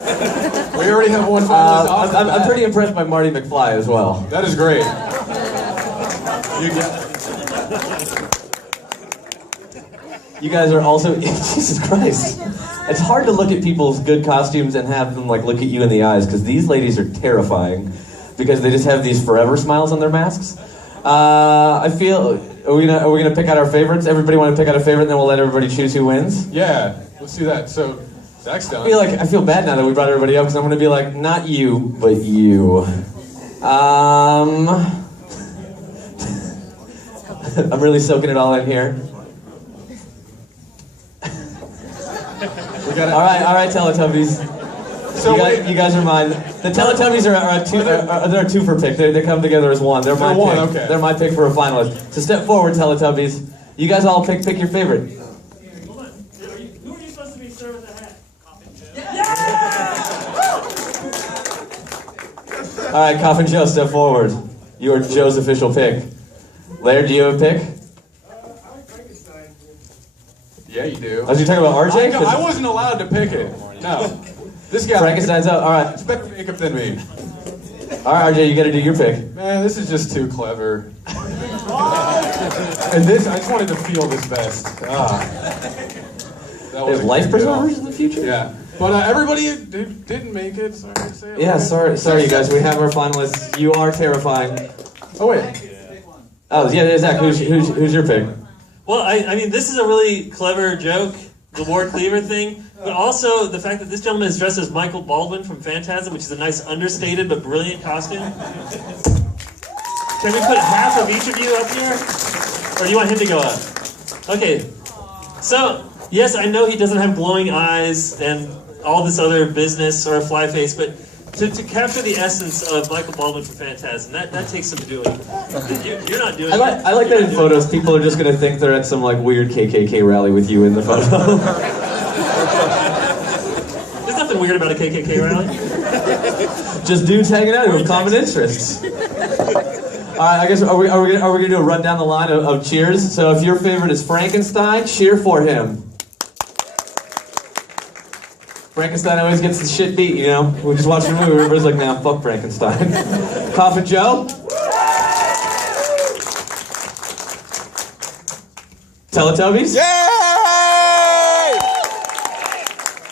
We already have one finalist. I'm pretty impressed by Marty McFly as well. That is great. You guys are also, Jesus Christ. It's hard to look at people's good costumes and have them like look at you in the eyes, because these ladies are terrifying because they just have these forever smiles on their masks. I feel, are we gonna pick out our favorites? Everybody want to pick out a favorite, and then we'll let everybody choose who wins? Yeah, let's do that. So, Zach's done. I feel bad now that we brought everybody up, because I'm gonna be like, not you, but you. I'm really soaking it all in here. All right, Teletubbies. So you guys are mine. The Teletubbies are a two for pick. They come together as one. They're my pick. Okay. They're my pick for a finalist. So step forward, Teletubbies. You guys all pick your favorite. Hold on. Who are you supposed to be serving the hat? Yeah! All right, Coffin Joe, step forward. You are Joe's official pick. Laird, do you have a pick? Yeah, you do. Was you talking about RJ? I wasn't allowed to pick it. No. This guy. Frankenstein's up. All right. It's better makeup than me. All right, RJ, you got to do your pick. Man, this is just too clever. And this, I just wanted to feel this vest. They have life preservers in the future? Yeah. But everybody who didn't make it, sorry to say it. Yeah, sorry, you guys. We have our finalists. You are terrifying. Oh, wait. Oh, yeah, Zach, who's your pick? Well, I mean, this is a really clever joke, the Ward Cleaver thing, but also the fact that this gentleman is dressed as Michael Baldwin from Phantasm, which is a nice understated but brilliant costume. Can we put half of each of you up here? Or do you want him to go up? Okay. So, yes, I know he doesn't have glowing eyes and all this other business or a fly face, but to capture the essence of Michael Baldwin from Phantasm, that takes some doing. You're not doing it. I like that in photos, people are just going to think they're at some like weird KKK rally with you in the photo. There's nothing weird about a KKK rally. Just dudes hanging out with common interests. All right, I guess are we gonna do a run down the line of cheers? So if your favorite is Frankenstein, cheer for him. Frankenstein always gets the shit beat, you know? We just watched the movie, everybody's like, nah, fuck Frankenstein. Coffin Joe? Teletubbies? Yay!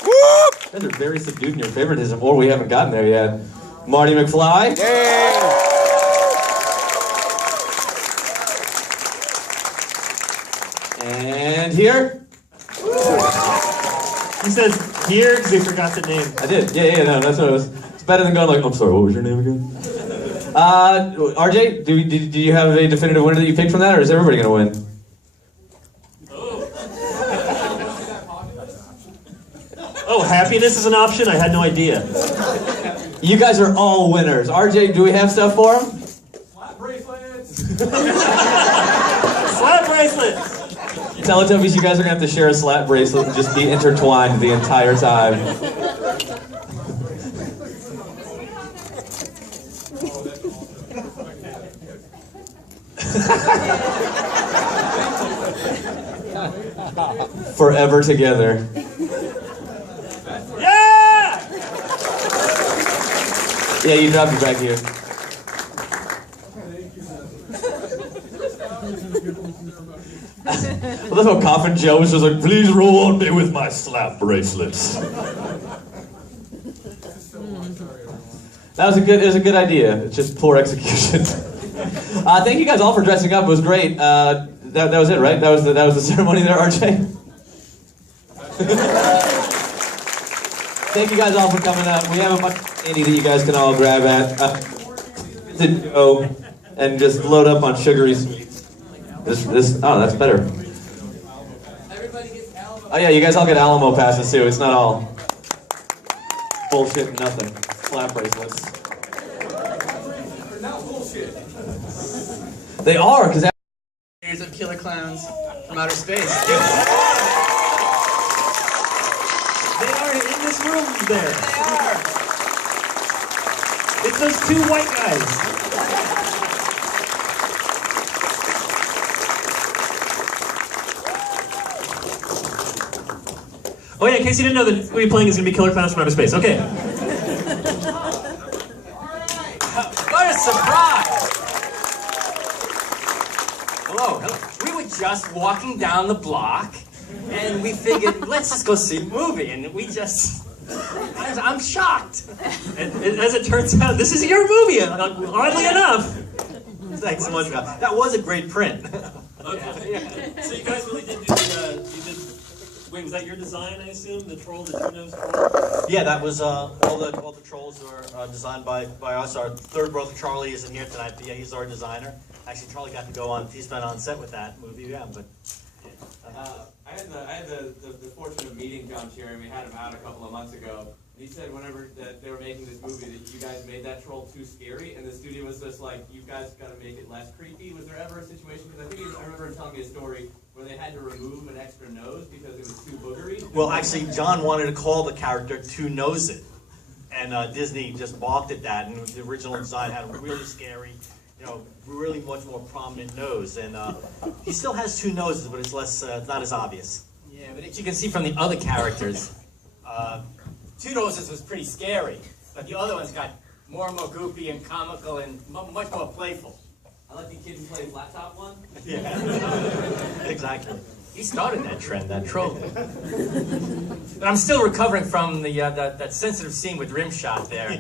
Whoop! You guys are very subdued in your favoritism, or we haven't gotten there yet. Marty McFly? Yay! And here? He says here because he forgot the name. I did. Yeah, no, that's what it was. It's better than going like, I'm sorry, what was your name again? RJ, do you have a definitive winner that you picked from that, or is everybody going to win? Oh, happiness is an option? I had no idea. You guys are all winners. RJ, do we have stuff for him? Slap bracelets! Slap bracelets! Teletubbies, you guys are going to have to share a slap bracelet and just be intertwined the entire time. Forever together. Yeah! Yeah, you dropped it back here. Well, that's what Coffin Joe was just like, please roll on me with my slap bracelets. That was a good idea. It's just poor execution. Thank you guys all for dressing up. It was great. That was it, right? That was the ceremony there, RJ? Thank you guys all for coming up. We have a bunch of candy that you guys can all grab at. And just load up on sugary sweets. Oh, that's better. Everybody gets Alamo. Oh yeah, you guys all get Alamo passes too. It's not all bullshit and nothing. Slap bracelets. They're not bullshit. They are, because Here's of killer clowns from outer space. They are in this room there. They are. It's those two white guys. Oh yeah, in case you didn't know, the movie playing is going to be Killer Klowns from Outer Space. Okay. What a surprise! Hello, hello. We were just walking down the block, and we figured, let's just go see a movie, and we just... I'm shocked. And as it turns out, this is your movie, oddly enough. Thanks so much, guys. That was a great print. Okay. So you guys really did do the, wait, was that your design, I assume? The troll, the two-nose troll? Yeah, that was all the trolls were designed by us. Our third brother Charlie isn't here tonight, but yeah, he's our designer. Actually, Charlie got to go on. He's been on set with that movie, yeah. But I had the fortune of meeting John Cherry. We had him out a couple of months ago. He said whenever that they were making this movie that you guys made that troll too scary, and the studio was just like, you guys got to make it less creepy. Was there ever a situation? Because I remember him telling me a story where they had to remove an extra nose because it was too boogery. well, actually, John wanted to call the character Two Nose It, and Disney just balked at that. And the original design had a really scary, really much more prominent nose. And he still has two noses, but it's less, not as obvious. Yeah, but as you can see from the other characters, Two Noses was pretty scary, but the other ones got more and more goofy and comical and much more playful. I like the kid who played Flat Top one. Yeah, exactly. He started that trend, that troll. But I'm still recovering from that sensitive scene with Rimshot there.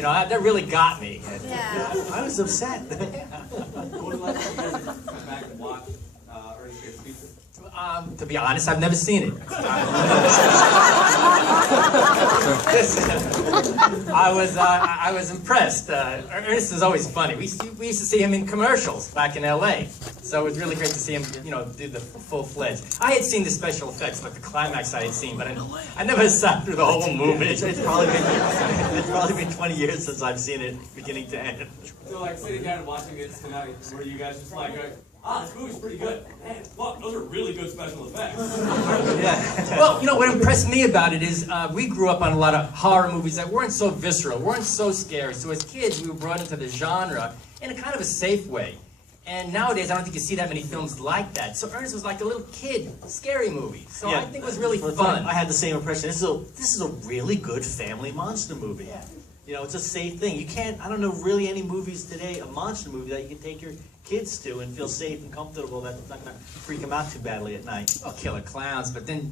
That really got me. Yeah. I was upset. What would like you guys to come back and watch Ernest Scared Speaker? To be honest, I've never seen it. I was impressed. Ernest is always funny. We used to see him in commercials back in LA, so it was really great to see him, do the full-fledged. I had seen the special effects, like the climax I had seen, but I never sat through the whole movie. It's probably been 20 years since I've seen it beginning to end. So like sitting down and watching it tonight, were you guys just like, this movie's pretty good. Man, look, those are really good special effects. Yeah. Well, what impressed me about it is we grew up on a lot of horror movies that weren't so visceral, weren't so scary. So as kids, we were brought into the genre in a kind of a safe way. And nowadays, I don't think you see that many films like that. So Ernest was like a little kid, scary movie. So I think it was really fun. I had the same impression. This is a really good family monster movie. Yeah. It's a safe thing. You can't, I don't know really any movies today, a monster movie that you can take your kids to and feel safe and comfortable that it's not going to freak them out too badly at night. Well, Killer Klowns, but then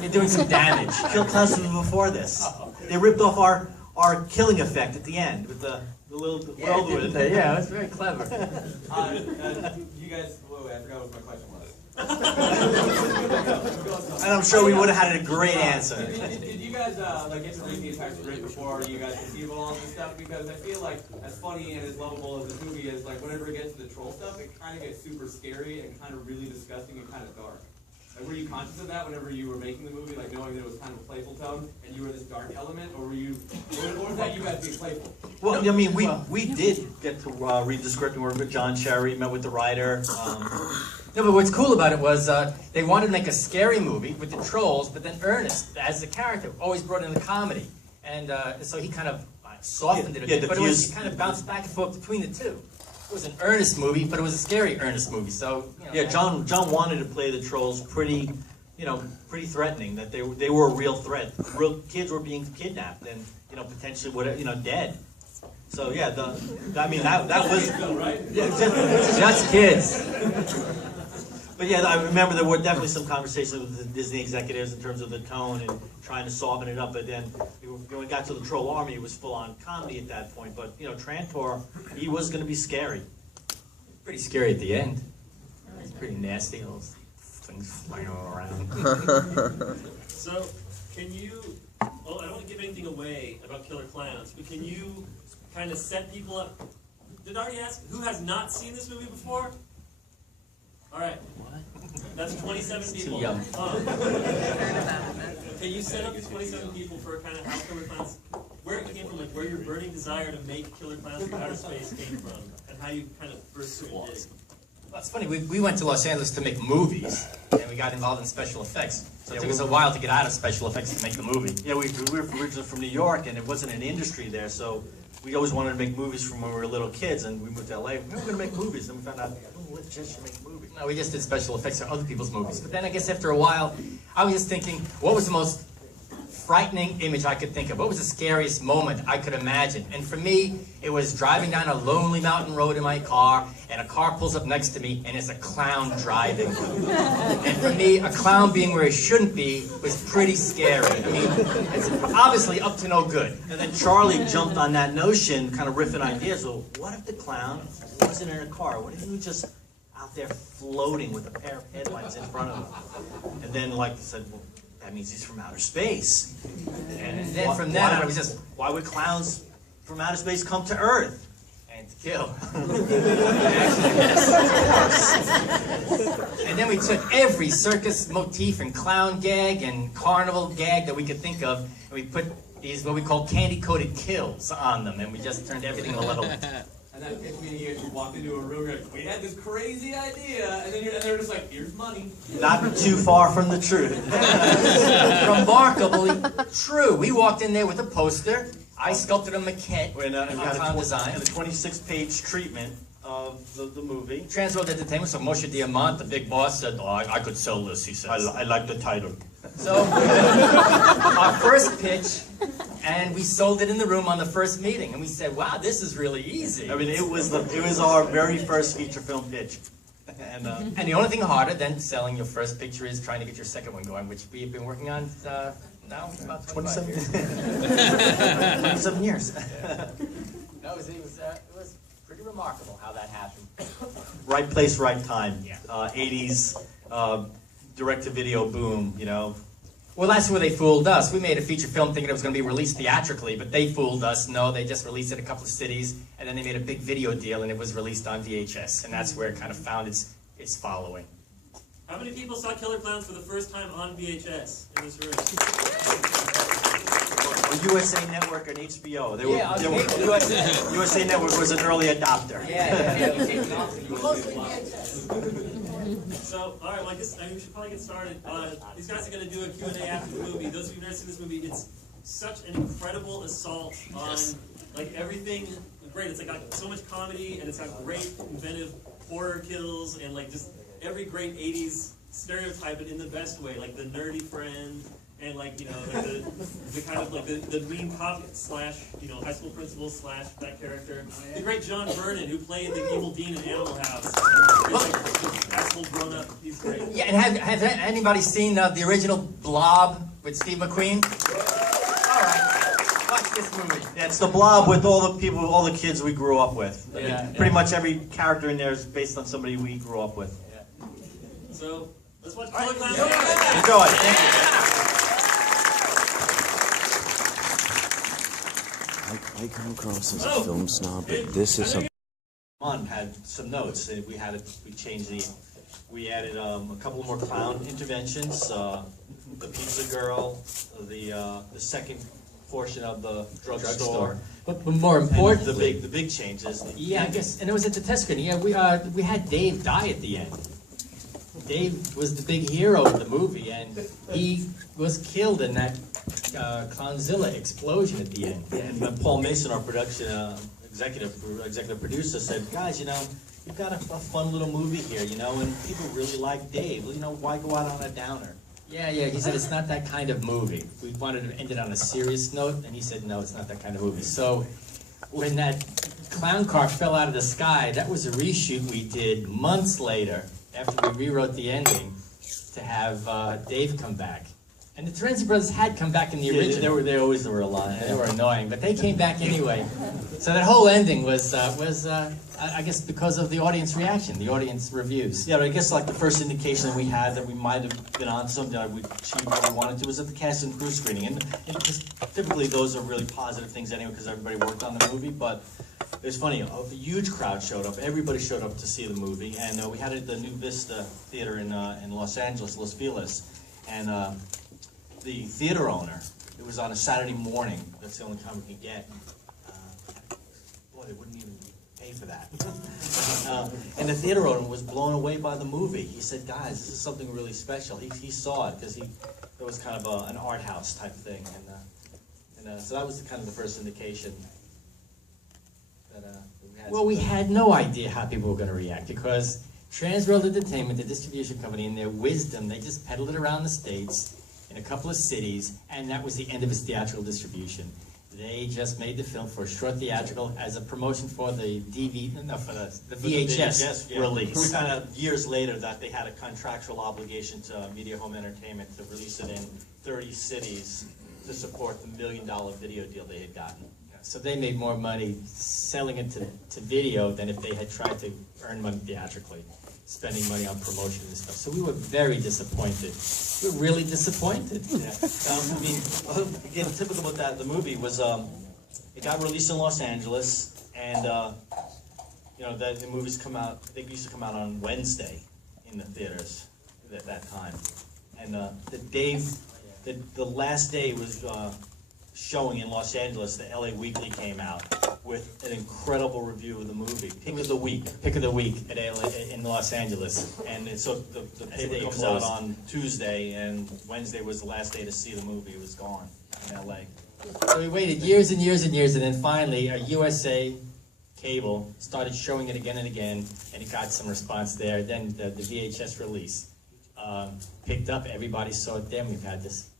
you're doing some damage. Killer Klowns was before this. They ripped off our killing effect at the end with the little whirlwind. Yeah, it was very clever. You guys, wait, I forgot what my question was. And I'm sure we would have had a great answer. Did you guys get to read the entire script before you guys conceive all of this stuff? Because I feel like as funny and as lovable as this movie is, like whenever it gets to the troll stuff, it kind of gets super scary and kind of really disgusting and kind of dark. Like, were you conscious of that whenever you were making the movie, like knowing that it was kind of a playful tone and you were this dark element, or was that you guys being playful? Well, I mean, we did get to read the script and work with John Cherry, met with the writer. No, but what's cool about it was they wanted to make a scary movie with the trolls, but then Ernest, as the character, always brought in the comedy. And so he kind of softened it a bit, but it kind of bounced back and forth between the two. It was an earnest movie, but it was a scary earnest movie. So yeah, John wanted to play the trolls pretty threatening. That they were a real threat. Real kids were being kidnapped and potentially dead. So yeah, that was just kids. But yeah, I remember there were definitely some conversations with the Disney executives in terms of the tone and trying to soften it up. But then when we got to the Troll Army, it was full-on comedy at that point. But Trantor, he was going to be scary. Pretty scary at the end. It's pretty nasty, all those things flying all around. So, can you, well, I don't want to give anything away about Killer Klowns, but can you kind of set people up? Did I already ask, who has not seen this movie before? All right. What? That's 27 people. Too young. Can you set up these 27 people for kind of how Killer Klowns, where it came from, like where your burning desire to make Killer Klowns from Outer Space came from, and how you kind of first did? Well, it's funny, we went to Los Angeles to make movies, and we got involved in special effects. So it took us a while to get out of special effects to make the movie. Yeah, we were originally from New York, and it wasn't an industry there, so we always wanted to make movies from when we were little kids, and we moved to LA. We were going to make movies, and we found out, let's just make movies. No, we just did special effects for other people's movies. But then I guess after a while, I was just thinking, what was the most frightening image I could think of? What was the scariest moment I could imagine? And for me, it was driving down a lonely mountain road in my car, and a car pulls up next to me, and it's a clown driving. And for me, a clown being where he shouldn't be was pretty scary. I mean, it's obviously up to no good. And then Charlie jumped on that notion, kind of riffing ideas. Well, what if the clown wasn't in a car? What if he was just out there floating with a pair of headlights in front of him? And then, like I said, well, that means he's from outer space. And then from then on, it was just, why would clowns from outer space come to Earth? and to kill. And then we took every circus motif and clown gag and carnival gag that we could think of, and we put these, what we call candy-coated kills on them, and we just turned everything irrelevant. And that pitch meeting, you walked into a room, you're like, we had this crazy idea, and then they're just like, here's money. Not too far from the truth. Remarkably true. We walked in there with a poster. I sculpted a maquette We on clown design. a 26-page treatment of the movie. Transworld Entertainment, so Moshe Diamant, the big boss, said, oh, I could sell this, he says. I like the title. So, our first pitch, and we sold it in the room on the first meeting, and we said, wow, this is really easy. I mean, it was our very first feature film pitch. And the only thing harder than selling your first picture is trying to get your second one going, which we have been working on now about 25 years. 27 years. No, it was pretty remarkable how that happened. Right place, right time. Yeah. 80s direct-to-video boom, you know. Well, that's where they fooled us. We made a feature film thinking it was going to be released theatrically, but they fooled us. No, they just released it in a couple of cities, and then they made a big video deal, and it was released on VHS, and that's where it kind of found its following. How many people saw Killer Klowns for the first time on VHS in this room? Or USA Network and HBO. USA. USA Network was an early adopter. So, all right, well, we should probably get started. These guys are going to do a Q&A after the movie. Those of you who've never seen this movie, it's such an incredible assault on like everything great. It's like got so much comedy, and it's got great inventive horror kills, and like just every great 80s stereotype, but in the best way, like the nerdy friend, and like, you know, like the kind of like the mean cop slash, you know, high school principal slash that character. The great John Vernon, who played the evil dean in Animal House. He's like asshole grown up. He's great. Yeah, and have anybody seen the original Blob with Steve McQueen? All right, watch this movie. Yeah, it's the Blob with all the kids we grew up with. I mean, Yeah, pretty much every character in there is based on somebody we grew up with. So let's watch Killer Klowns. Enjoy. Thank you. I come across as a film snob, but this is a... Had some notes. We added a couple more clown interventions. The pizza girl, the second portion of the drugstore. But more importantly, the big changes. yeah, I guess, and it was at the test screening. Yeah, we had Dave die at the end. Dave was the big hero of the movie, and he was killed in that Clownzilla explosion at the end. And Paul Mason, our production executive producer, said, guys, you know, you've got a fun little movie here, you know, and people really like Dave. You know, why go out on a downer? Yeah, he said it's not that kind of movie. We wanted to end it on a serious note, and he said, no, it's not that kind of movie. So when that clown car fell out of the sky, that was a reshoot we did months later, after we rewrote the ending, to have Dave come back. And the Terenzi brothers had come back in the original. They always were alive. They were annoying, but they came back anyway. So that whole ending was I guess, because of the audience reaction, the audience reviews. Yeah, but I guess like the first indication that we had that we might have been on something that we achieved what we wanted to was at the cast and crew screening. And typically those are really positive things anyway because everybody worked on the movie. But it was funny, a huge crowd showed up. Everybody showed up to see the movie. And we had it at the New Vista Theater in Los Angeles, Los Feliz. And the theater owner, it was on a Saturday morning. That's the only time we could get. Boy, they wouldn't even pay for that. And the theater owner was blown away by the movie. He said, guys, this is something really special. He saw it because it was kind of an art house type thing. And so that was kind of the first indication that we had. Well, we had no idea how people were going to react because Transworld Entertainment, the distribution company, in their wisdom, they just peddled it around the States. in a couple of cities, and that was the end of its theatrical distribution. They just made the film for a short theatrical as a promotion for the the VHS release. We found out years later that they had a contractual obligation to Media Home Entertainment to release it in 30 cities to support the $1 million video deal they had gotten. So they made more money selling it to video than if they had tried to earn money theatrically, spending money on promotion and stuff. So we were very disappointed. We were really disappointed. Yeah. I mean, again, typical about that, the movie was, it got released in Los Angeles, and, you know, the movies come out, they used to come out on Wednesday in the theaters at that time. And the last day was showing in Los Angeles, the LA Weekly came out with an incredible review of the movie. Pick of the week in Los Angeles. And so the paper comes out on Tuesday, and Wednesday was the last day to see the movie. It was gone in LA. So we waited years and years and years, and then finally USA Cable started showing it again and again, and it got some response there. Then the VHS release picked up. Everybody saw it then. We've had this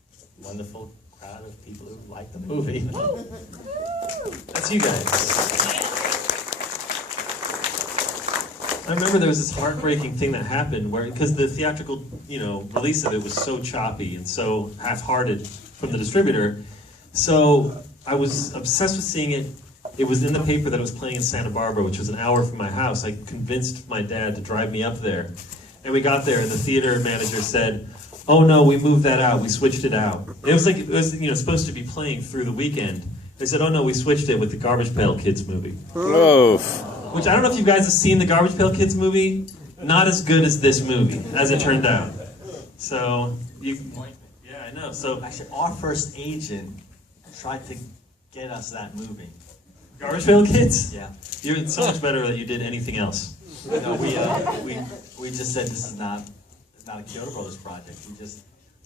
wonderful crowd of people who like the movie. That's you guys. I remember there was this heartbreaking thing that happened where, because the theatrical, release of it was so choppy and so half-hearted from the distributor, so I was obsessed with seeing it. It was in the paper that it was playing in Santa Barbara, which was an hour from my house. I convinced my dad to drive me up there, and we got there, and the theater manager said, "Oh no, we moved that out. We switched it out." It was supposed to be playing through the weekend. They said, "Oh no, we switched it with the Garbage Pail Kids movie." Which I don't know if you guys have seen the Garbage Pail Kids movie. Not as good as this movie, as it turned out. So yeah, I know. So Actually, our first agent tried to get us that movie. Garbage Pail Kids? Yeah. You're so much better that you did anything else. No, we just said this is not a Chiodo Bros project.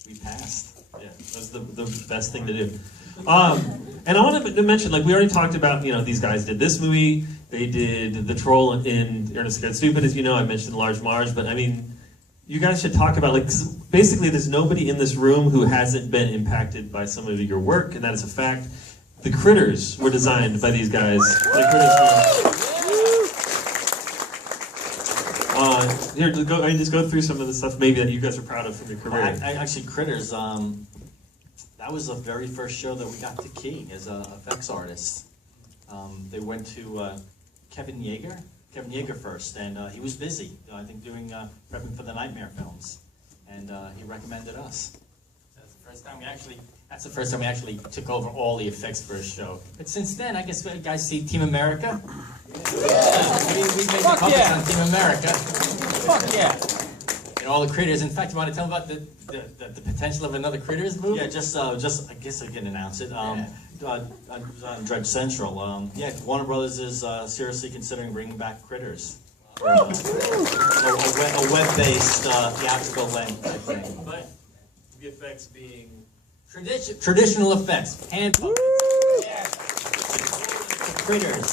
We passed. Yeah, that's the best thing to do. And I wanted to mention, we already talked about, these guys did this movie. They did The Troll in Ernest Scared Stupid, as you know. I mentioned Large Marge, but I mean, you guys should talk about, 'cause basically there's nobody in this room who hasn't been impacted by some of your work, and that is a fact. The Critters were designed by these guys. Here, just go through some of the stuff maybe that you guys are proud of from your career. Actually, Critters, that was the very first show that we got to key as effects artists. They went to Kevin Yeager first, and he was busy, I think, doing prepping for the Nightmare films, and he recommended us. That's the first time we actually took over all the effects for a show. But since then, I guess you guys see Team America? Yeah. We made the puppets on Team America. Fuck yeah. And all the Critters. In fact, you want to tell them about the potential of another Critters movie? Yeah, just I guess I can announce it. On Dredge Central. Warner Brothers is seriously considering bringing back Critters. A web-based theatrical length, I think. But the effects being traditional effects. Hand puppets. Yeah. Critters.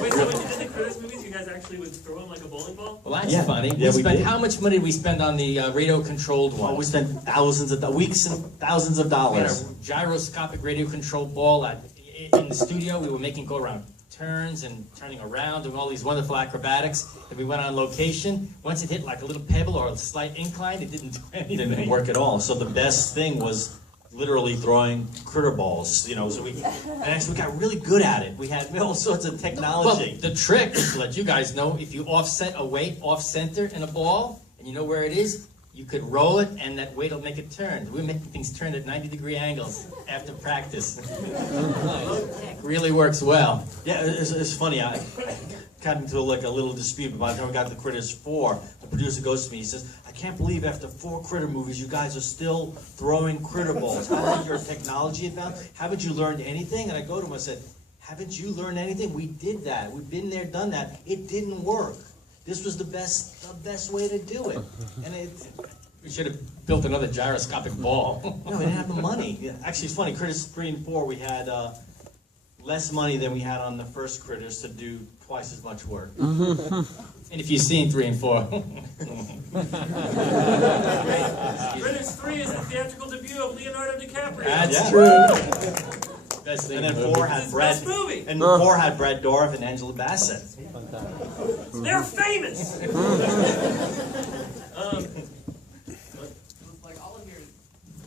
Wait, so when you did the Critters movies, you guys actually would throw them like a bowling ball? Well, that's funny. We spent, how much money did we spend on the radio-controlled one? Oh, we spent weeks and thousands of dollars. We had a gyroscopic radio-controlled ball in the studio. We were making go-around turns and turning around, doing all these wonderful acrobatics. Then we went on location. Once it hit like a little pebble or a slight incline, it didn't do anything. It didn't work at all. So the best thing was literally throwing critter balls, so we got really good at it. We had all sorts of technology. Well, the trick is to let you guys know, if you offset a weight off-center in a ball, and you know where it is, you could roll it, and that weight will make it turn. We're making things turn at 90-degree angles after practice. It really works well. Yeah, it's funny. I got into a little dispute, but by the time we got to Critters 4, the producer goes to me, he says, "I can't believe after 4 Critter movies, you guys are still throwing critter balls. How is your technology advanced? Haven't you learned anything?" And I go to him, I said, "Haven't you learned anything? We did that. We've been there, done that. It didn't work. This was the best way to do it." And we should have built another gyroscopic ball. No, we didn't have the money. Yeah, actually, it's funny. Critters 3 and 4, we less money than we had on the first Critters to do twice as much work. And if you've seen 3 and 4. Critters 3 is the theatrical debut of Leonardo DiCaprio. That's true. Best thing And then in the movie. 4 had His Brad. best movie. And 4 had Brad Dourif and Angela Bassett. They're famous. Like all of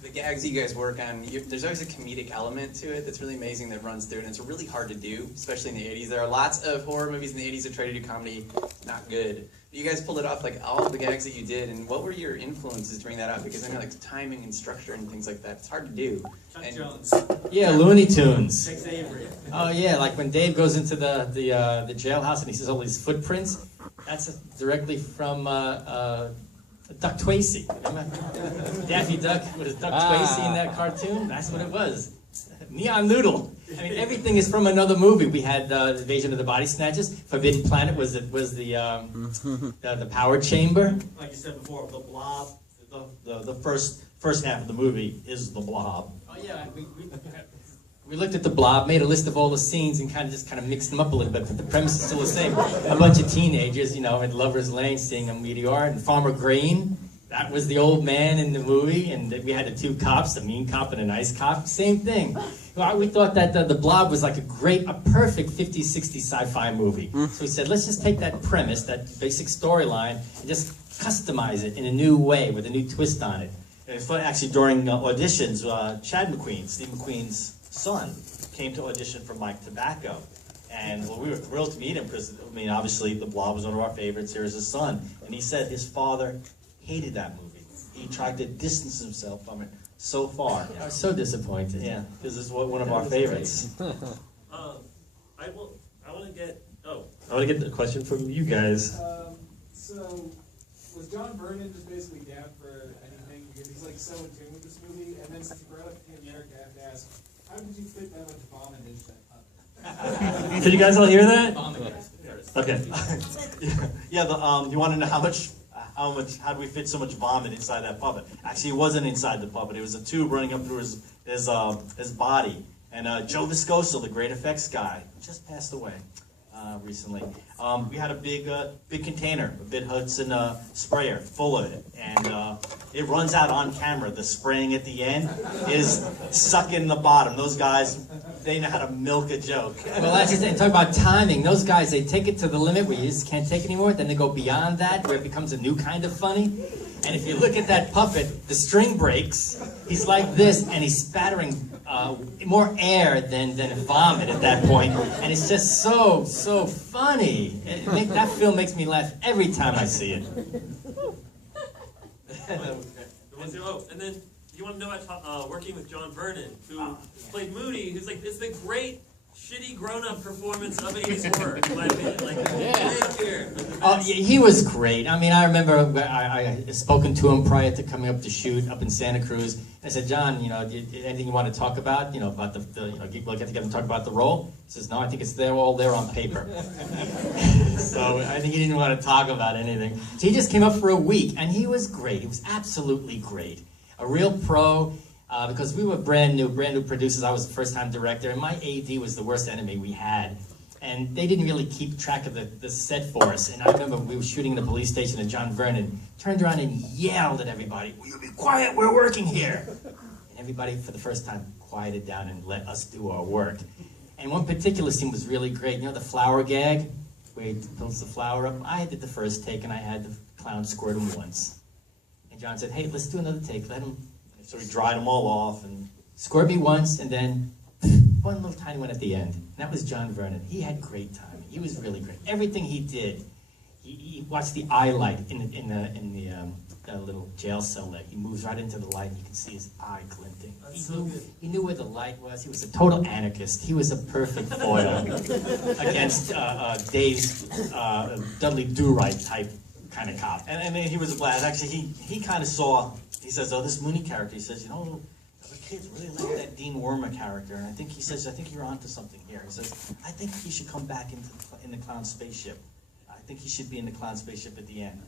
the gags you guys work on, there's always a comedic element to it that's really amazing that runs through it, and it's really hard to do, especially in the 80s. There are lots of horror movies in the 80s that try to do comedy, not good. You guys pulled it off, like all of the gags that you did, and what were your influences to bring that out? Because I know like timing and structure and things like that, it's hard to do. Chuck And- Jones. Yeah, Looney Tunes. Tex Avery. Oh yeah, like when Dave goes into the jailhouse and he sees all these footprints. That's directly from Duck Tracy. Remember? Daffy Duck was Duck Tracy in that cartoon. That's what it was. Neon Noodle. I mean, everything is from another movie. We had the Invasion of the Body Snatchers. Forbidden Planet was the power chamber. Like you said before, the Blob. The first half of the movie is the Blob. Oh yeah, we looked at the Blob, made a list of all the scenes, and kind of mixed them up a little bit. But the premise is still the same. A bunch of teenagers, at Lover's Lane, seeing a meteor, and Farmer Green. That was the old man in the movie, and we had the 2 cops, the mean cop and a nice cop. Same thing. Well, we thought that the Blob was like a perfect 50s, 60s sci-fi movie. So we said, let's just take that premise, that basic storyline, and just customize it in a new way with a new twist on it. And it's funny, actually, during auditions, Chad McQueen, Steve McQueen's son, came to audition for Mike Tobacco. And we were thrilled to meet him because, obviously, The Blob was one of our favorites. Here's his son. And he said his father hated that movie. He tried to distance himself from it so far. I was so disappointed. Yeah, because it's one of our favorites. I want to get the question from you guys. So, was John Vernon just basically down for anything? Because he's like so in tune with this movie. And then since you brought up Captain America, I have to ask, how did you fit that much vomit into that puppet? Did you guys all hear that? Okay. Yeah. You want to know how do we fit so much vomit inside that puppet? Actually, it wasn't inside the puppet. It was a tube running up through his body. And Joe Viscoso, the great effects guy, just passed away recently. We had a big container, a Bid Hudson sprayer, full of it, and it runs out on camera. The spraying at the end is sucking the bottom. Those guys, they know how to milk a joke. Well, that's just it. Talk about timing. Those guys, they take it to the limit where you just can't take it anymore. Then they go beyond that, where it becomes a new kind of funny. And if you look at that puppet, the string breaks. He's like this, and he's spattering more air than vomit at that point. And it's just so funny. That film makes me laugh every time I see it. And then you want to know about working with John Vernon, who played Moody, who's like, it's the great shitty grown-up performance of 80s horror, in my opinion. Like, right here. Oh, yeah, he was great. I mean, I remember I had spoken to him prior to coming up to shoot up in Santa Cruz. And I said, John, anything you want to talk about? About we'll get together and talk about the role. He says, no, I think it's all there on paper. So I think he didn't want to talk about anything. So he just came up for a week, and he was great. He was absolutely great. A real pro. Because we were brand new producers. I was the first-time director, and my AD was the worst enemy we had. And they didn't really keep track of the set for us. And I remember we were shooting in the police station, and John Vernon turned around and yelled at everybody, "Will you be quiet? We're working here." And everybody, for the first time, quieted down and let us do our work. And one particular scene was really great. The flower gag, where he pulls the flower up? I did the first take, and I had the clown squirt him once. And John said, hey, let's do another take. Let him... So we dried them all off and squirt me once, and then one little tiny one at the end. And that was John Vernon. He had great timing. He was really great. Everything he did, he watched the eye light in the little jail cell there. He moves right into the light, and you can see his eye glinting. He knew where the light was. He was a total anarchist. He was a perfect foil against Dave's Dudley Do-Right type kind of cop. And then he was a blast. Actually, he kind of saw. He says, "Oh, this Mooney character." He says, "The kids really like that Dean Wormer character." And I think you're onto something here. He says, "I think he should come back in the clown spaceship. I think he should be in the clown spaceship at the end."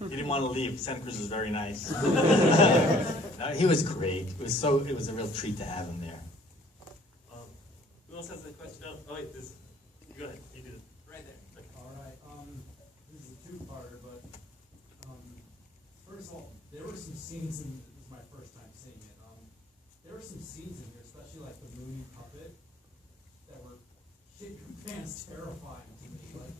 He didn't want to leave. Santa Cruz was very nice. No, he was great. It was a real treat to have him there. We else has a question? Oh wait, this. Go ahead. You do it. Right there. Okay. All right. This is a two-parter, but first of all, there were some scenes in. This is my first time seeing it. There were some scenes in here, especially like the Mooney puppet, that were shit your pants terrifying to me. Like,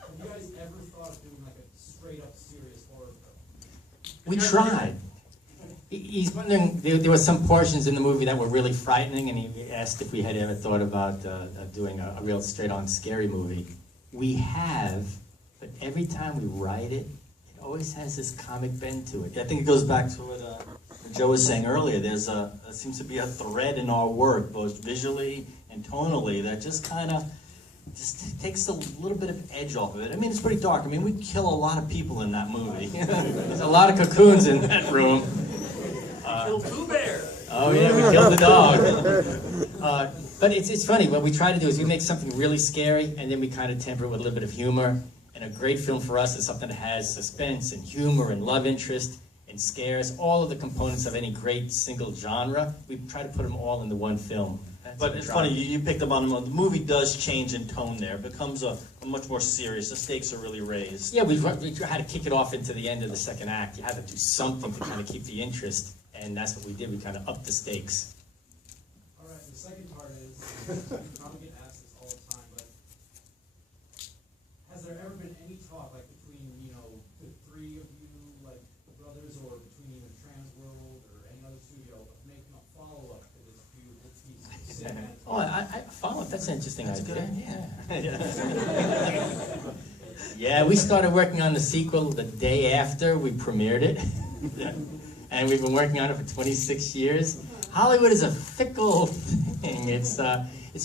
have you guys ever thought of doing like a straight-up serious horror film? We tried. He's wondering, there were some portions in the movie that were really frightening, and he asked if we had ever thought about doing a real straight-on scary movie. We have, but every time we write it, it always has this comic bend to it. Yeah, I think it goes back to what Joe was saying earlier. There seems to be a thread in our work, both visually and tonally, that just kind of just takes a little bit of edge off of it. I mean, it's pretty dark. I mean, we kill a lot of people in that movie. There's a lot of cocoons in that room. Killed Pooh Bear. Oh yeah, we killed the dog. But it's funny, what we try to do is we make something really scary, and then we kind of temper it with a little bit of humor. And a great film for us is something that has suspense and humor and love interest and scares, all of the components of any great single genre. We try to put them all into one film. But it's funny, you picked up on the movie does change in tone there. It becomes a much more serious. The stakes are really raised. Yeah, we had to kick it off into the end of the second act. You had to do something to kind of keep the interest, and that's what we did. We kind of upped the stakes. All right, the second part is, you probably get asked this all the time, but has there ever been any talk, like between, the three of you, like brothers, or between even Transworld or any other studio, of making a follow-up to this beautiful piece of Oh, I follow. That's an interesting idea. Yeah, we started working on the sequel the day after we premiered it. And we've been working on it for 26 years. Hollywood is a fickle thing. It's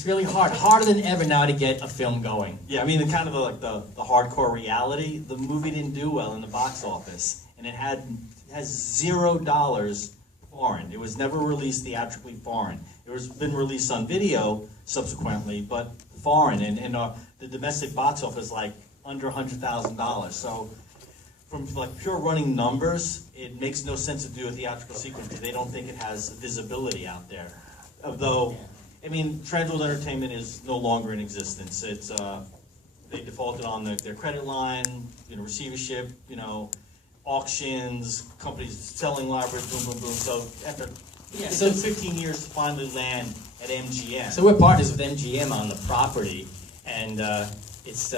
really hard, harder than ever now to get a film going. Yeah, I mean, the kind of like the hardcore reality. The movie didn't do well in the box office, and it has $0 foreign. It was never released theatrically foreign. It was been released on video subsequently, but foreign, and the domestic box office like under $100,000. So, from like pure running numbers, it makes no sense to do a theatrical sequence because they don't think it has visibility out there. Although, I mean, Transworld Entertainment is no longer in existence. It's they defaulted on their credit line, receivership, auctions, companies selling libraries, boom, boom, boom. So after it took 15 years to finally land at MGM. So we're partners with MGM on the property, and it's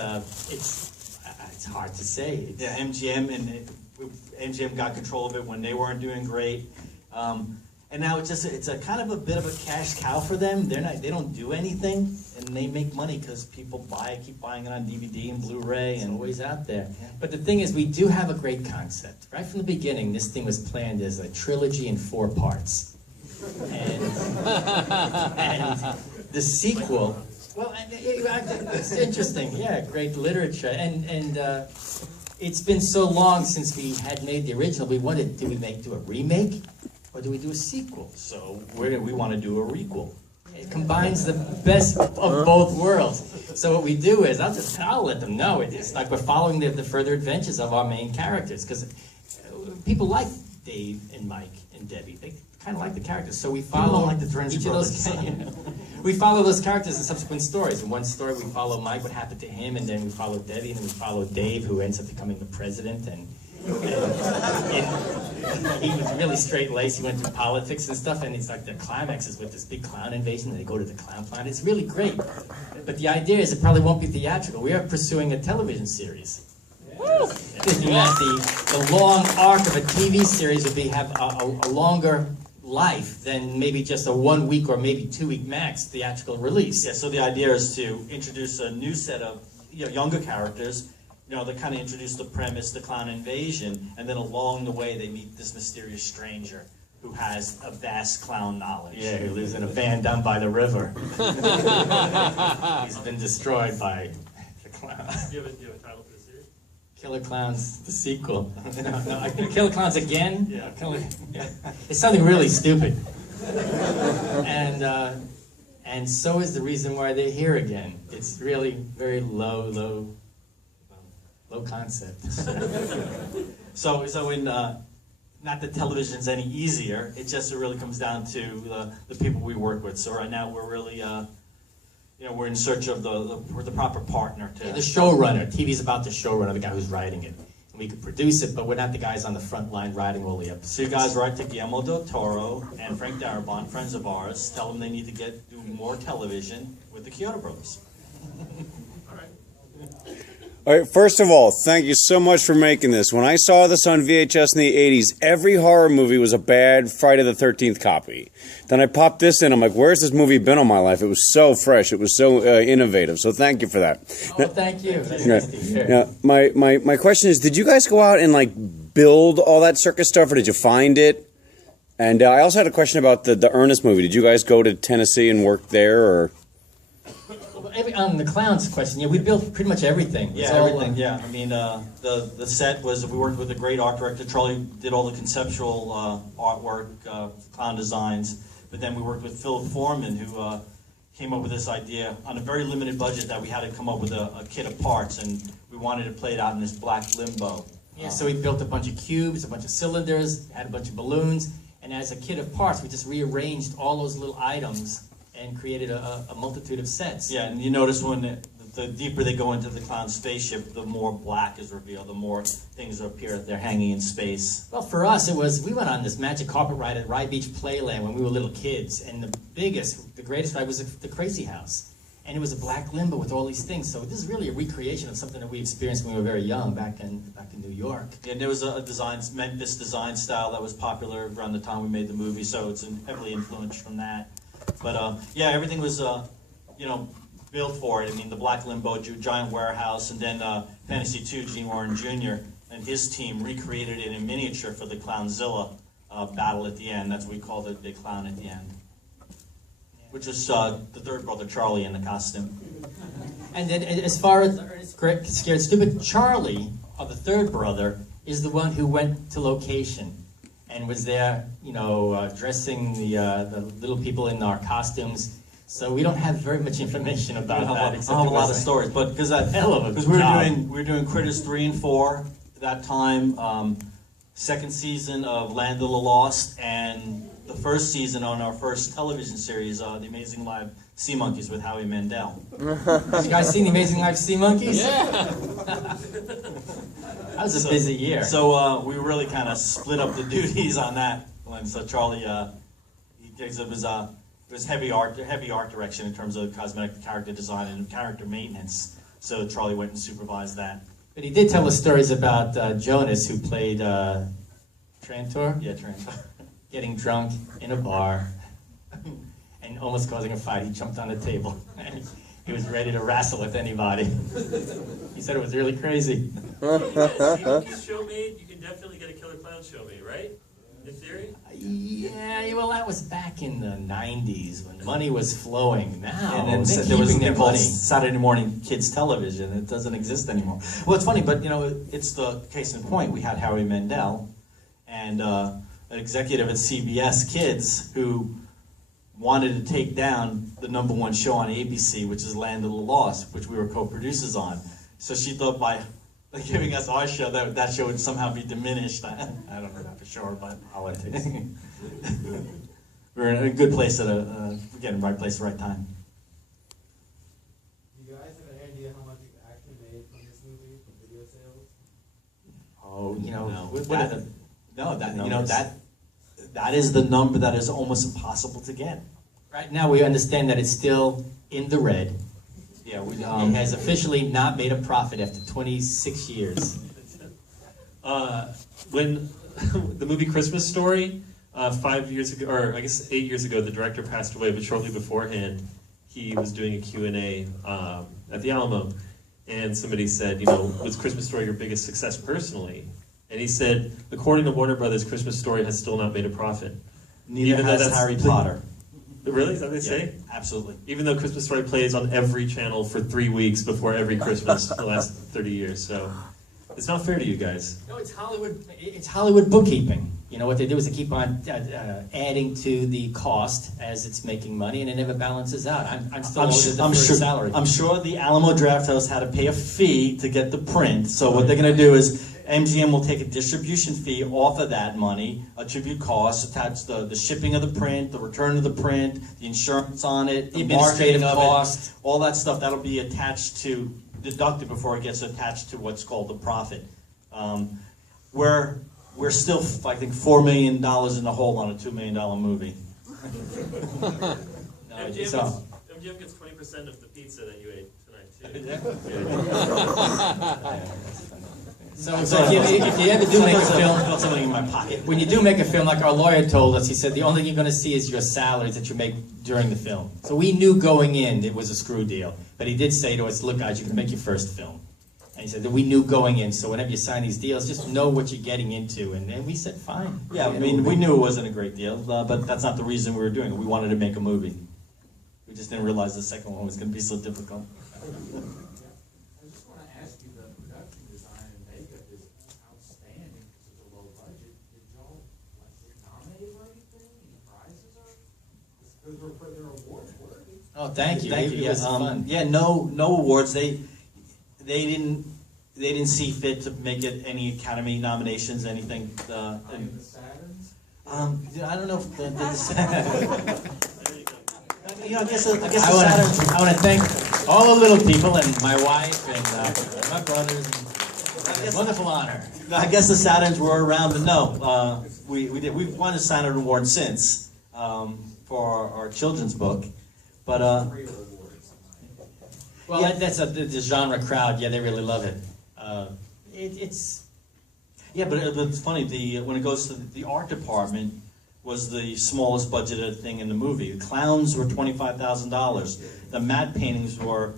hard to say. Yeah, MGM got control of it when they weren't doing great, and now it's a kind of a bit of a cash cow for them. They don't do anything, and they make money because people keep buying it on DVD and Blu-ray, and it's always out there. But the thing is, we do have a great concept. Right from the beginning, this thing was planned as a trilogy in 4 parts, and the sequel. Well, it's interesting. Yeah, great literature, and it's been so long since we had made the original. We wondered, do we do a remake, or do we do a sequel? So we want to do a requel. It combines the best of both worlds. So what we do is, I'll let them know. It's like we're following the further adventures of our main characters, because people like Dave and Mike and Debbie. They kind of like the characters, so we follow like the Drench each of those. We follow those characters in subsequent stories. In one story, we follow Mike, what happened to him, and then we follow Debbie, and then we follow Dave, who ends up becoming the president. And he was really straight-laced. He went through politics and stuff, and it's like the climax is with this big clown invasion, and they go to the clown planet. It's really great. But the idea is it probably won't be theatrical. We are pursuing a television series. Thinking that the long arc of a TV series would have a longer life than maybe just a 1 week or maybe 2 week max theatrical release. Yeah, so the idea is to introduce a new set of younger characters, they kind of introduce the premise, the clown invasion, and then along the way they meet this mysterious stranger who has a vast clown knowledge. Yeah, who lives in a van down by the river. He's been destroyed by the clown. Do you have a title for the series? Killer Klowns, the sequel. No, I think Killer Klowns again. Yeah. It's something really stupid. And so is the reason why they're here again. It's really very low concept. So in not that television's any easier. It just really comes down to the people we work with. So right now we're really, we're in search of the proper partner to. The showrunner. TV's about the showrunner, the guy who's writing it. And we could produce it, but we're not the guys on the front line writing all the episodes. So you guys write to Guillermo del Toro and Frank Darabont, friends of ours. Tell them they need to do more television with the Chiodo Bros. All right, first of all, thank you so much for making this. When I saw this on VHS in the 80s, every horror movie was a bad Friday the 13th copy. Then I popped this in. I'm like, where's this movie been all my life? It was so fresh. It was so innovative. So thank you for that. Oh, thank you. That's nice to hear. Now, my question is, did you guys go out and, like, build all that circus stuff, or did you find it? And I also had a question about the Ernest movie. Did you guys go to Tennessee and work there, or...? On the Klowns question, yeah, we built pretty much everything. Yeah, everything. Yeah, I mean, the set was, we worked with a great art director. Charlie did all the conceptual artwork, clown designs, but then we worked with Philip Foreman, who came up with this idea on a very limited budget that we had to come up with a kit of parts, and we wanted to play it out in this black limbo. Yeah, so we built a bunch of cubes, a bunch of cylinders, had a bunch of balloons, and as a kit of parts, we just rearranged all those little items and created a multitude of sets. Yeah, and you notice when the deeper they go into the clown spaceship, the more black is revealed, the more things appear that they're hanging in space. Well, for us, we went on this magic carpet ride at Rye Beach Playland when we were little kids, and the greatest ride was the Crazy House. And it was a black limbo with all these things, so this is really a recreation of something that we experienced when we were very young back in New York. And there was this design style that was popular around the time we made the movie, so it's heavily influenced from that. But yeah, everything was built for it. I mean, the Black Limbo, giant warehouse, and then Fantasy 2, Gene Warren Jr. and his team recreated it in miniature for the Clownzilla battle at the end. That's what we called it, Big Clown at the end. Which is the third brother, Charlie, in the costume. And then as far as Scared Stupid, Charlie, the third brother, is the one who went to location and was there, dressing the little people in our costumes. So we don't have very much information about that. I don't have a lot of stories, but because we were doing Critters 3 and 4 at that time, second season of Land of the Lost, and the first season on our first television series, The Amazing Live Sea Monkeys with Howie Mandel. Have you guys seen The Amazing Live Sea Monkeys? Yeah. That was a busy year. So we really kind of split up the duties on that one. So Charlie, it was heavy art direction in terms of cosmetic character design and character maintenance. So Charlie went and supervised that. But he did tell us stories about Jonas, who played Trantor. Yeah, Trantor. Getting drunk in a bar and almost causing a fight. He jumped on the table and he was ready to wrestle with anybody. He said it was really crazy. Sea Monkeys show made, you can definitely get a Killer Clown show made, right? In theory? Yeah, well, that was back in the 90s when money was flowing. Now, and then there was something called Saturday morning kids television. It doesn't exist anymore. Well, it's funny, but it's the case in point. We had Howie Mandel and an executive at CBS Kids who wanted to take down the #1 show on ABC, which is Land of the Lost, which we were co-producers on. So she thought by giving us our show, that show would somehow be diminished. I don't know that for sure, but politics. We're in a good place again, right place, right time. Do you guys have an idea how much you've actually made from this movie, from video sales? That is the number that is almost impossible to get. Right now, we understand that it's still in the red. Yeah, it has officially not made a profit after 26 years. When the movie Christmas Story, 5 years ago, or I guess 8 years ago, the director passed away, but shortly beforehand, he was doing a Q&A at the Alamo, and somebody said, was Christmas Story your biggest success personally? And he said, according to Warner Brothers, Christmas Story has still not made a profit. Neither has Harry Potter. Really? Is that what they say? Absolutely. Even though Christmas Story plays on every channel for 3 weeks before every Christmas the last 30 years. So it's not fair to you guys. No, it's Hollywood. It's Hollywood bookkeeping. you know, what they do is they keep on adding to the cost as it's making money, and it never balances out. I'm still owed the deferred salary. I'm sure the Alamo Drafthouse had to pay a fee to get the print. So what they're going to do is MGM will take a distribution fee off of that money, attribute costs, attach the shipping of the print, the return of the print, the insurance on it, The marketing administrative of cost. it, all that stuff. That'll be attached to, deducted before it gets attached to what's called the profit. We're still, I think, $4 million in the hole on a $2 million movie. MGM gets 20% of the pizza that you ate tonight, too. So if you ever do make a film, Put something in my pocket. when you do make a film, like our lawyer told us, he said the only thing you're going to see is your salaries that you make during the film. So we knew going in it was a screw deal. But he did say to us, look guys, you can make your first film. And he said that we knew going in, so whenever you sign these deals, just know what you're getting into. And then we said, fine. Yeah, I mean, we knew it wasn't a great deal, but that's not the reason we were doing it. We wanted to make a movie. We just didn't realize the second one was going to be so difficult. I just want to ask you, the production design and makeup is outstanding for such a low budget. Did y'all get nominated for anything? Any prizes or? Because we're putting their awards worthy. Oh, thank you. Thank you. It was fun. Yeah, no awards. They didn't see fit to make it any Academy nominations, anything. And the Saturns? I don't know if you know, I guess I want to thank all the little people and my wife and my brothers. And wonderful honor. I guess the Saturns were around, but no, we've won a Saturn award since for our children's book, but Well, yeah. that's the genre crowd. Yeah, they really love it. It's yeah, but it's funny. When it goes to the art department, was the smallest budgeted thing in the movie. The Klowns were $25,000. The matte paintings were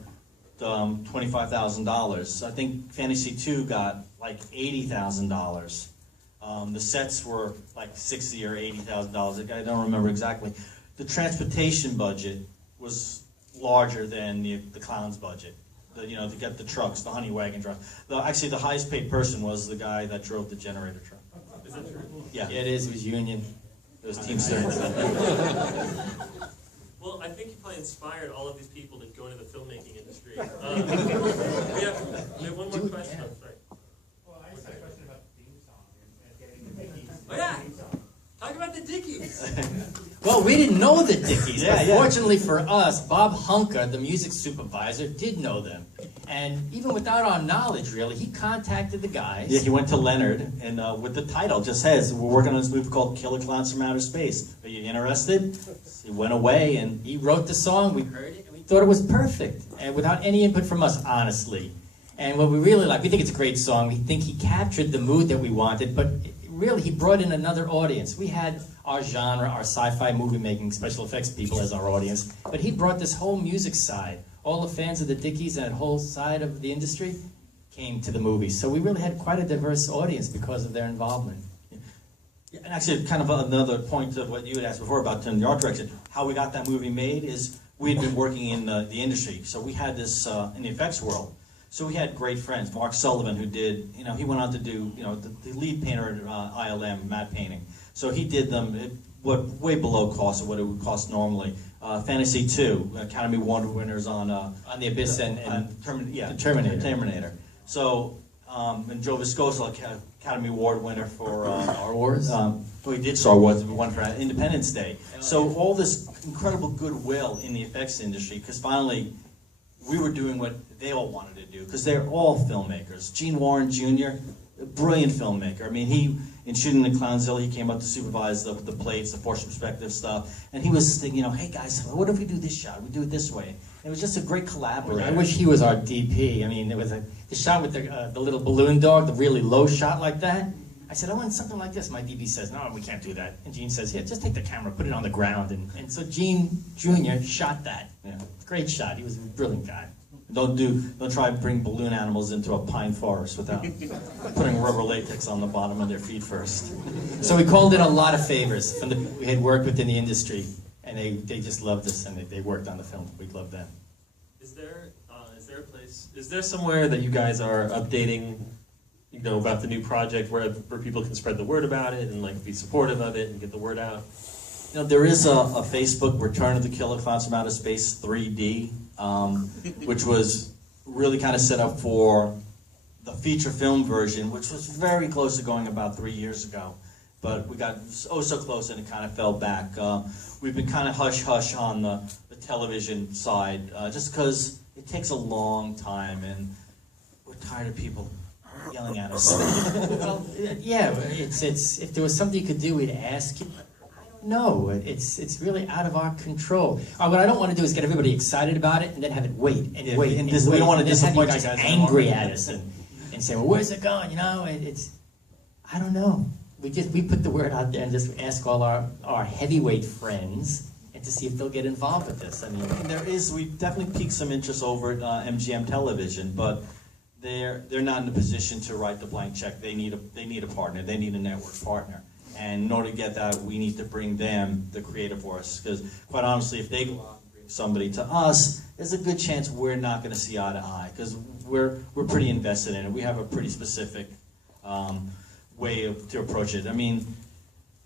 $25,000. I think Fantasy 2 got like $80,000. The sets were like $60,000 or $80,000. I don't remember exactly. The transportation budget was larger than the Clowns budget. To get the trucks, the honey wagon truck. Actually, the highest paid person was the guy that drove the generator truck. Is that true? Yeah, it is. It was union. it was Teamsters. Well, I think you probably inspired all of these people to go into the filmmaking industry. We have one more question. Oh, sorry. Well, I just had a question about the theme song and getting the Dickies. Oh, yeah. Talk about the Dickies. Well, we didn't know the Dickies, Yeah, but yeah. fortunately for us, Bob Hunker, the music supervisor, did know them. And even without our knowledge, really, he contacted the guys. Yeah, he went to Leonard, and with the title, just says, we're working on this movie called Killer Clowns from Outer Space. Are you interested? He went away, and He wrote the song, we heard it, and we thought it was perfect, and without any input from us, honestly. And what we really like, we think it's a great song, we think he captured the mood that we wanted, but really he brought in another audience. We had our genre, our sci-fi movie making, special effects people as our audience, but he brought this whole music side. All the fans of the Dickies and that whole side of the industry came to the movie. So we really had quite a diverse audience because of their involvement. Yeah, and actually, kind of another point of what you had asked before about the art direction, how we got that movie made is we had been working in the industry. So we had this in the effects world. So we had great friends. Mark Sullivan, who did, he went on to do, the lead painter at ILM, matte painting. So he did them way below cost of what it would cost normally. Fantasy 2, Academy Award winners on The Abyss and the Terminator. Terminator. So, and Joe Viscoso, Academy Award winner for Star Wars. he did Star Wars. We won for Independence Day. So all this incredible goodwill in the effects industry, because finally we were doing what they all wanted to do, because they're all filmmakers. Gene Warren Jr., a brilliant filmmaker. I mean, in shooting the Clownsville, he came up to supervise the plates, the force perspective stuff, and he was thinking, hey guys, what if we do this shot? We do it this way. And it was just a great collaborator. I wish he was our DP. I mean, there was the shot with the little balloon dog, the really low shot like that. I said, I want something like this. My DP says, no, we can't do that. And Gene says, yeah, just take the camera, put it on the ground. And so Gene Jr. shot that. Yeah. Great shot. He was a brilliant guy. Don't try to bring balloon animals into a pine forest without putting rubber latex on the bottom of their feet first. So we called in a lot of favors from we had worked within the industry, and they just loved us, and they worked on the film. We loved them. Is there a place? Is there somewhere that you guys are updating about the new project where people can spread the word about it and like be supportive of it and get the word out? There is a Facebook Return of the Killer Clowns from Outer Space 3D, which was really kind of set up for the feature film version, which was very close to going about 3 years ago. But we got so close and it kind of fell back. We've been kind of hush-hush on the television side, just because it takes a long time and we're tired of people yelling at us. Well, yeah, it's if there was something you could do, we'd ask you. No, it's really out of our control. What I don't want to do is get everybody excited about it and then have it wait and wait and we wait. don't want to and then have disappoint you you guys guys angry anymore. at us and say, well, where's it going? I don't know. We put the word out there and just ask all our heavyweight friends and to see if they'll get involved with this. I mean, we definitely piqued some interest over at MGM Television, but they're not in a position to write the blank check. They need a partner. They need a network partner. And in order to get that, we need to bring them the creative force. Because quite honestly, if they go out and bring somebody to us, there's a good chance we're not going to see eye to eye. Because we're pretty invested in it. We have a pretty specific way to approach it. I mean,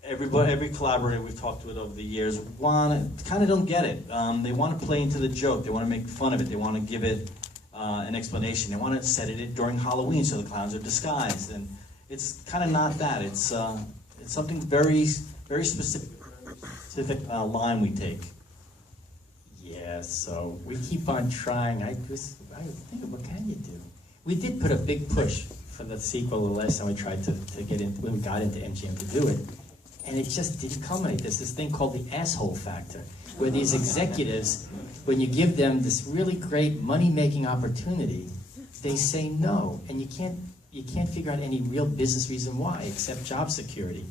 every collaborator we've talked with over the years kind of don't get it. They want to play into the joke. They want to make fun of it. They want to give it an explanation. They want to set it during Halloween so the clowns are disguised. And it's kind of not that. It's something very, very specific line we take. yeah, so we keep on trying. I think of what can you do? We did put a big push for the sequel the last time we tried to get in, when we got into MGM to do it. And it just didn't culminate. There's this thing called the asshole factor, where these executives, when you give them this really great money-making opportunity, they say no, and you can't figure out any real business reason why, except job security.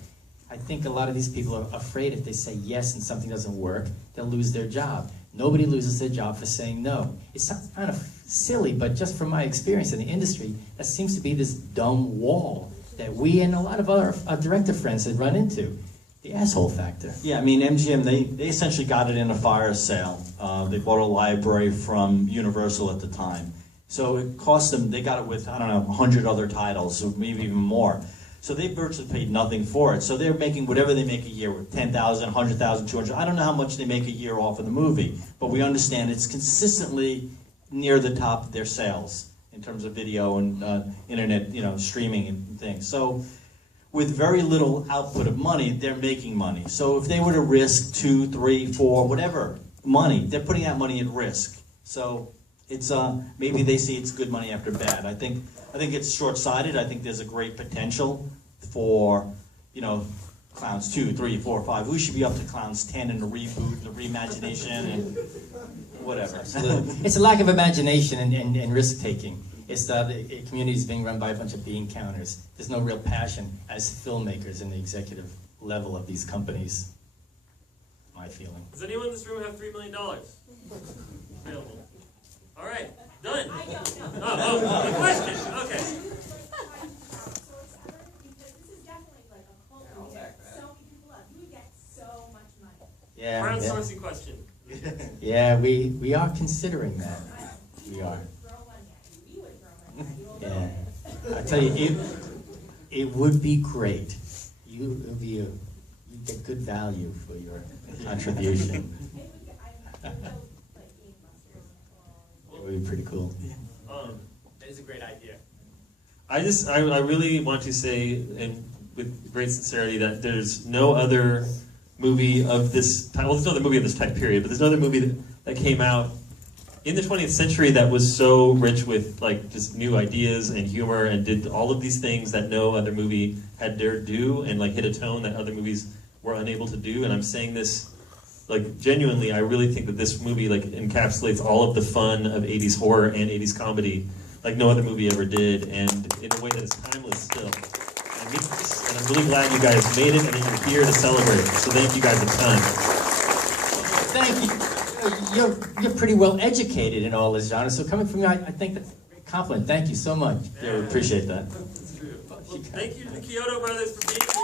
I think a lot of these people are afraid if they say yes and something doesn't work, they'll lose their job. Nobody loses their job for saying no. It sounds kind of silly, but just from my experience in the industry, that seems to be this dumb wall that we and a lot of our director friends had run into. The asshole factor. Yeah, I mean, MGM, they essentially got it in a fire sale. They bought a library from Universal at the time. So it cost them, they got it with, 100 other titles, or maybe even more. So they virtually paid nothing for it. So they're making whatever they make a year, with 10,000, 100,000, 200. I don't know how much they make a year off of the movie, but we understand it's consistently near the top of their sales in terms of video and internet, streaming and things. So with very little output of money, they're making money. So if they were to risk 2, 3, 4, whatever money, they're putting that money at risk. So it's maybe they see it's good money after bad. I think it's short-sighted. I think there's a great potential for, Clowns 2, 3, 4, 5. We should be up to Clowns 10 and a reboot, and a reimagination, and whatever. It's a lack of imagination and risk-taking. It's the community is being run by a bunch of bean counters. There's no real passion as filmmakers in the executive level of these companies. My feeling. Does anyone in this room have $3 million available? All right, done. I don't know. Oh, the question. Okay. Because this is definitely like a cult that would get so many people up. You would get so much money. Yeah. Crowdsourcing question. Yeah, we are considering that. We are. Yeah, I tell you, it would be great. You get good value for your contribution. It would be pretty cool. That is a great idea. I really want to say, and with great sincerity, that there's no other movie of this type. Well, there's no other movie of this type, period. But there's no other movie that came out in the 20th century that was so rich with just new ideas and humor and did all of these things that no other movie had dared do and hit a tone that other movies were unable to do. And I'm saying this genuinely. I really think that this movie encapsulates all of the fun of 80s horror and 80s comedy like no other movie ever did, and in a way that is timeless still. And I'm really glad you guys made it and that you're here to celebrate. So thank you guys a ton. Thank you. You're pretty well educated in all this genre, so coming from you, I think that's a great compliment. Thank you so much. Yeah, we appreciate that. Well, thank you to the Chiodo Brothers for being here.